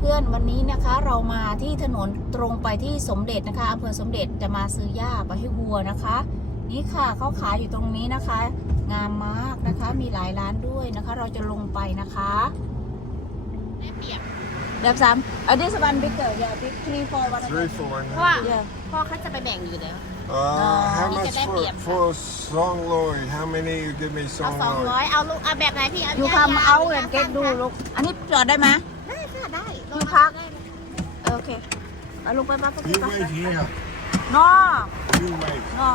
เพื่อนๆ วันนี้นะคะ เรามาที่ถนนตรงไปที่สมเด็จนะคะอำเภอสมเด็จจะมาซื้อหญ้าไปให้วัวนะคะ นี่ค่ะเขาขายอยู่ตรงนี้นะคะ งามมากนะคะมีหลายร้านด้วยนะคะ เราจะลงไปนะคะได้เปรียบแบบสามอันนี้สวันบิ๊กเกอร์อย่าบิ๊กทรีโฟร์วัน Three for one เพราะว่า hundred. พ่อเขาจะไปแบ่งอยู่แล้ว Uh, how You much can let for me up. for song Lloyd? How many you give me เอา song สองร้อ Lloyd? ยเอาลูกเอาแบบไหนพี่เอาอยู่ยาวคำๆเอาหรืเห็นเก๊กสั้ดูคะลูกอันนี้จอดได้ไหม ได้ค่ะได้ลงอยู่มาพักได้เลยโอเค เอาลงไปปั๊บปั๊บ You ปั๊บ wait here. นอ You wait. นอ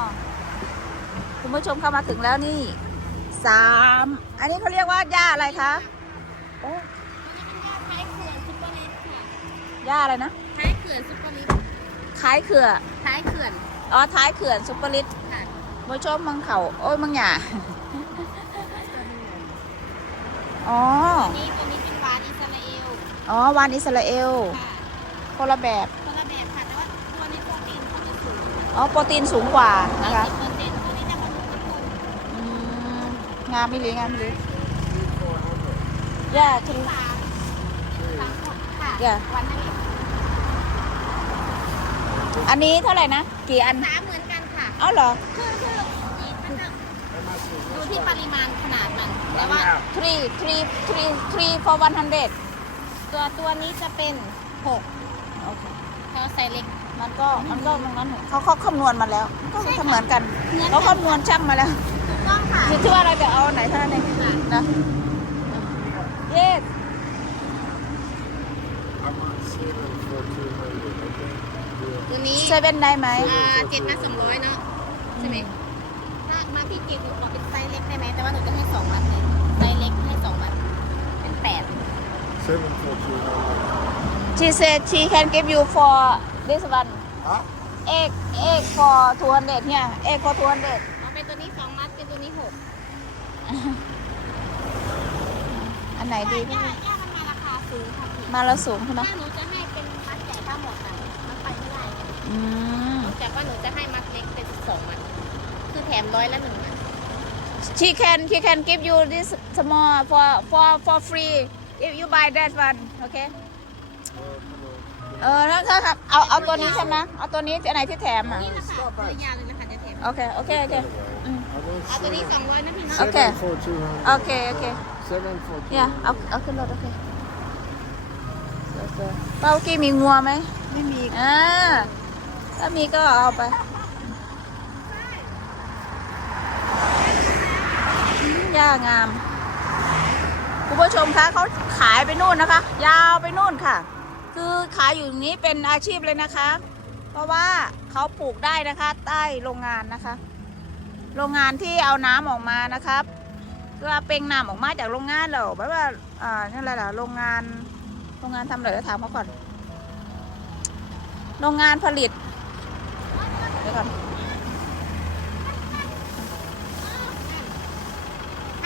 คุณผู้ชมเข้ามาถึงแล้วนี่สามอันนี้เขาเรียกว่าหญ้าอะไรคะโอ้ท้ายเขื่อนซุปเปอร์ลิฟค่ะหญ้าอะไรนะท้ายเขื่อนซุปเปอร์ลิฟคล้ายเขื่อท้ายเขื่อนอ๋อท้ายเขื่อนซุปเปอร์ลิตค่ะมวยชมมังเขาโอ้ยมังหยาอ๋อตัวนี้ตัวนี้ อ๋อวานอิสราเอลค่ะคนละแบบคนละแบบค่ะแต่ว่าตัวนี้โปรตีนเขาจะสูงอ๋อโปรตีนสูงกว่านะคะสิบเปอร์เซ็นต์ตัวนี้จะบรรลุทุกคนอืมงามไม่ลีงามไม่ลีย่าคือสามสามหกค่ะ Yeah วันนั้นเองอันนี้เท่าไหร่นะกี่อันสามเหมือนกันค่ะเอ้าเหรอคือคืออีกมันจะดูที่ปริมาณขนาดมันแต่ว่า three three three three for one hundred ตัวตัวนี้จะเป็นหกโอเคเขาใส่เล็ก มันก็มันก็มันนั้นเขาเขาคำนวณมาแล้ว ก็ใช่ค่ะเหมือนกันเหมือนกัน เขาคำนวณช่างมาแล้วถูกต้องค่ะคิดที่ว่าอะไรจะเอาอันไหนเท่านั้นเองค่ะ นะเยส I want seven for two hundred. Okay. Yeah. ตัวนี้เซเว่นได้ไหมอ่าเจ็ดมัดสองร้อยเนาะใช่ไหม 7 for Q1. She said she can give you for this one. Huh? Egg, egg for 200 here. Egg for 200. เอาเป็นตัวนี้สองมัดเป็นตัวนี้หกอันไหนดีพี่มาราคาสูงค่ะพี่มาละสูงใช่ไหมถ้หนูจะให้เป็นมัดใหญ่ถ้าหมดอะมันไปไม่ได้อืม แต่ว่าหนูจะให้มัดเล็กเป็นสองมัดคือแถมร้อยละหนึ่งมัด She can she can give you this small for for for free if you buy that one okay Oh, come on. เออแล้วถ้าครับเอาเอาตัวนี้ใช่ไหมเอาตัวนี้อันไหนที่แถมอะ นี่นะคะตัวยาวเลยนะคะจะแถมโอเค โอเค โอเคอืม I want เอาตัวนี้ seven. สองร้อยนะพี่เนาะโอเค Seven for two hundred. โอเค โอเค Seven for two เนี่ยเอา hundred. เอาขึ้นรถโอเคเป้ากี้มีงัวไหม ไม่มีอ่าถ้ามีก็เอาไปอืมย่างาม คุณผู้ชมคะเขาขายไปนู่นนะคะ ยาวไปนู่นค่ะ คือขายอยู่อย่างนี้เป็นอาชีพเลยนะคะ เพราะว่าเขาปลูกได้นะคะ ใต้โรงงานนะคะ โรงงานที่เอาน้ำออกมานะครับเพื่อเปล่งน้ำออกมาจากโรงงานเหรอแบบว่าอ่านี่อะไรล่ะโรงงานโรงงานทำอะไรเดี๋ยวถามเขาก่อน โรงงานผลิตเดี๋ยวก่อน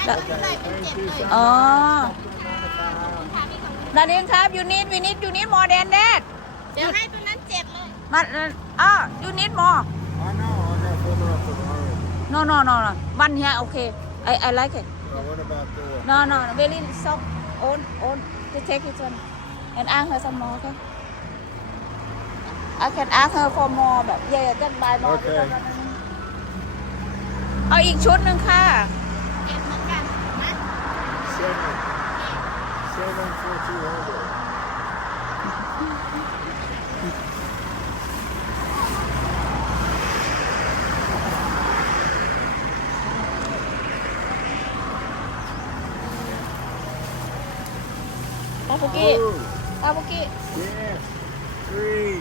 ให้ตัวนี้เลยเป็นเจ็ดเลยอ๋อค่ะพี่ของดานินครับ you need we need you need more than that เดี๋ยวให้ตัวนั้นเจ็ดเลยมันอ่า you need more I know. I got one more tomorrow. no no no no one here okay I I like it Now what about the one? no no very soft own own to take this one and ask her some more okay I can ask her for more แบบ yeah yeah just buy more Okay. เอาอีกชุดหนึ่งค่ะ เจ็ดเหมือนกันนะ Seven. Seven for two hundred. ตาบุกี้ Two. ตาบุกี้ Yeah. Three.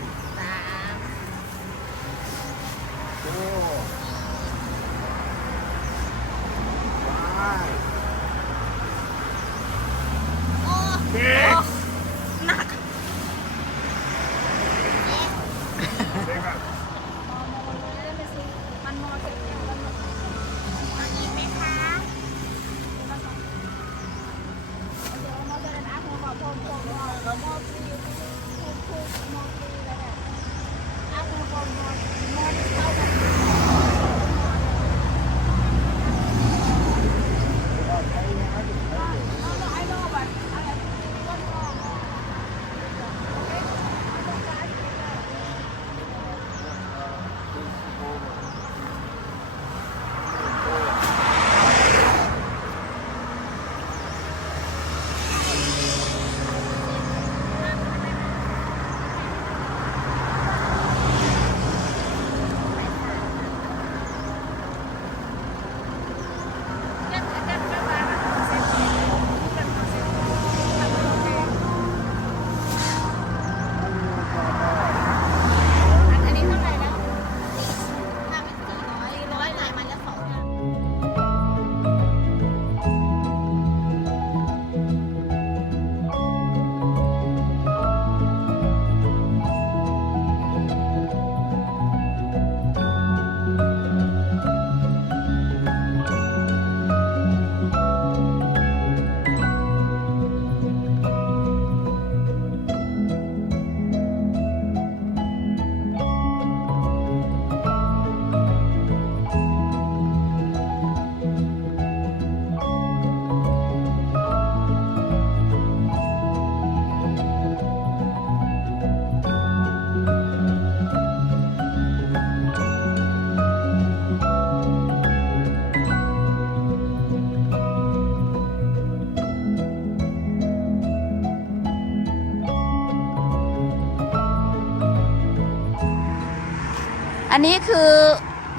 อันนี้คือ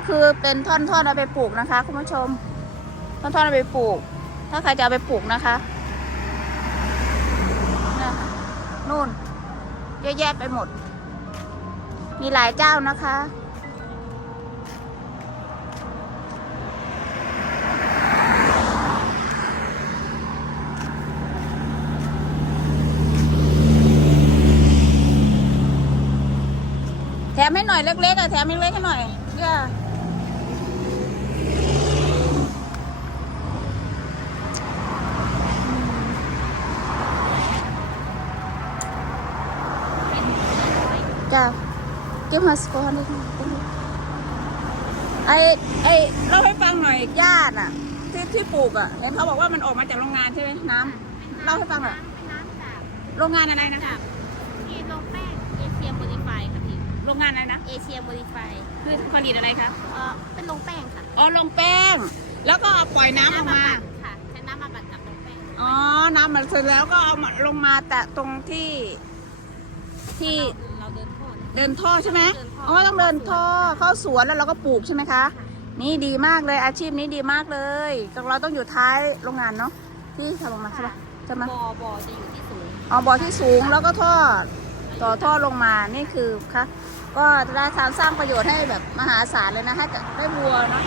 คือเป็นท่อนๆเอาไปปลูกนะคะ คุณผู้ชม ท่อนๆเอาไปปลูก ถ้าใครจะเอาไปปลูกนะคะนะคะนู่นเยอะแยะไปหมด มีหลายเจ้านะคะ มให้หน่อยเล็กๆอะแถมเล็กๆให้หน่อยเนี่ยจ้าเก็บมาสกอร์นี่ไอไอเล่าให้ฟังหน่อยญาติอะ ที่ที่ปลูกอะเห็นเขาบอกว่ามันออกมาจากโรงงานใช่ไหมน้ำเล่าให้ฟังหน่อยเป็นน้ำจากโรงงานอะไรนะจากที่โรงแป้ง โรงงานอะไรนะเอเชียโมดิฟายคือผลิตอะไรคะเออเป็นโรงแป้งค่ะอ๋อลงแป้ง แล้วก็ปล่อยน้ำออกมาบำบัดค่ะใช้น้ำบำบัดจากโรงแป้งอ๋อ น้ำมันเสร็จแล้วก็เอามาลงมาแตะตรงที่ ที่เราเดินทอดเดินท่อใช่ไหมเดินท่ออ๋ อ๋อต้องเดินท่อเข้าสวนแล้วเราก็ปลูกใช่ไหมคะ นี่ดีมากเลยอาชีพนี้ดีมากเลยเราต้องอยู่ท้ายโรงงานเนาะที่ทำออกมาใช่ปะใช่ไหมบ่อบ่อจะอยู่ที่สูง อ๋อบ่อที่สูงแล้วก็ท่อ ต่อท่อลงมานี่คือค่ะก็จะได้การสร้างประโยชน์ให้แบบมหาศาลเลยนะให้กับได้วัวเนาะ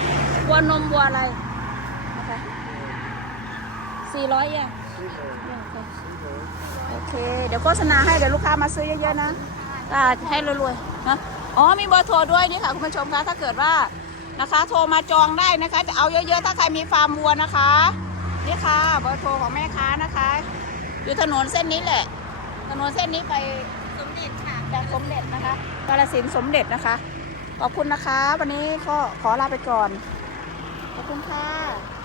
วัวนมวัวอะไรนะคะสี่ร้อยเองโอเค เดี๋ยวโฆษณาให้เดี๋ยวลูกค้ามาซื้อเยอะๆนะอ่าให้รวยๆนะอ๋อมีเบอร์โทรด้วยนี่ค่ะคุณผู้ชมคะถ้าเกิดว่านะคะโทรมาจองได้นะคะ จะเอาเยอะๆ ถ้าใครมีฟาร์มวัวนะคะนี่ค่ะเบอร์โทรของแม่ค้านะคะ อยู่ถนนเส้นนี้แหละ ถนนเส้นนี้ไป สมเด็จค่ะ จากสมเด็จนะคะกาลสินสมเด็จนะคะ ขอบคุณนะคะ วันนี้ก็ขอลาไปก่อน ขอบคุณค่ะ